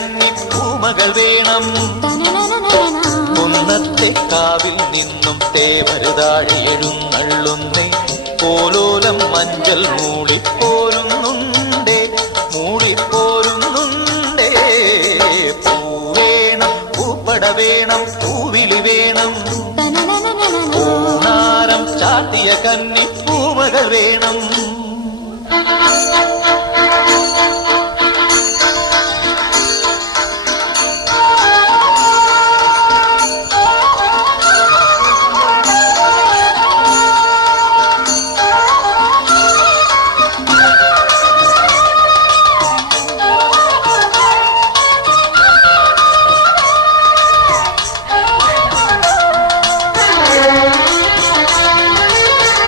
കന്നി പൂമകൾ വേണം. കുന്നത്തെ കാവിൽ നിന്നും തേവരുതാഴെ എഴുന്നള്ളുന്നേ. പോലോലം മഞ്ചൽ മൂളിപ്പോരുന്നുണ്ടേ, മൂളിപ്പോരുന്നുണ്ടേ. പൂവേണം, പൂപ്പട വേണം, പൂവിളി വേണം. പൂനാരം ചാത്തിയ കന്നി പൂമകൾ വേണം.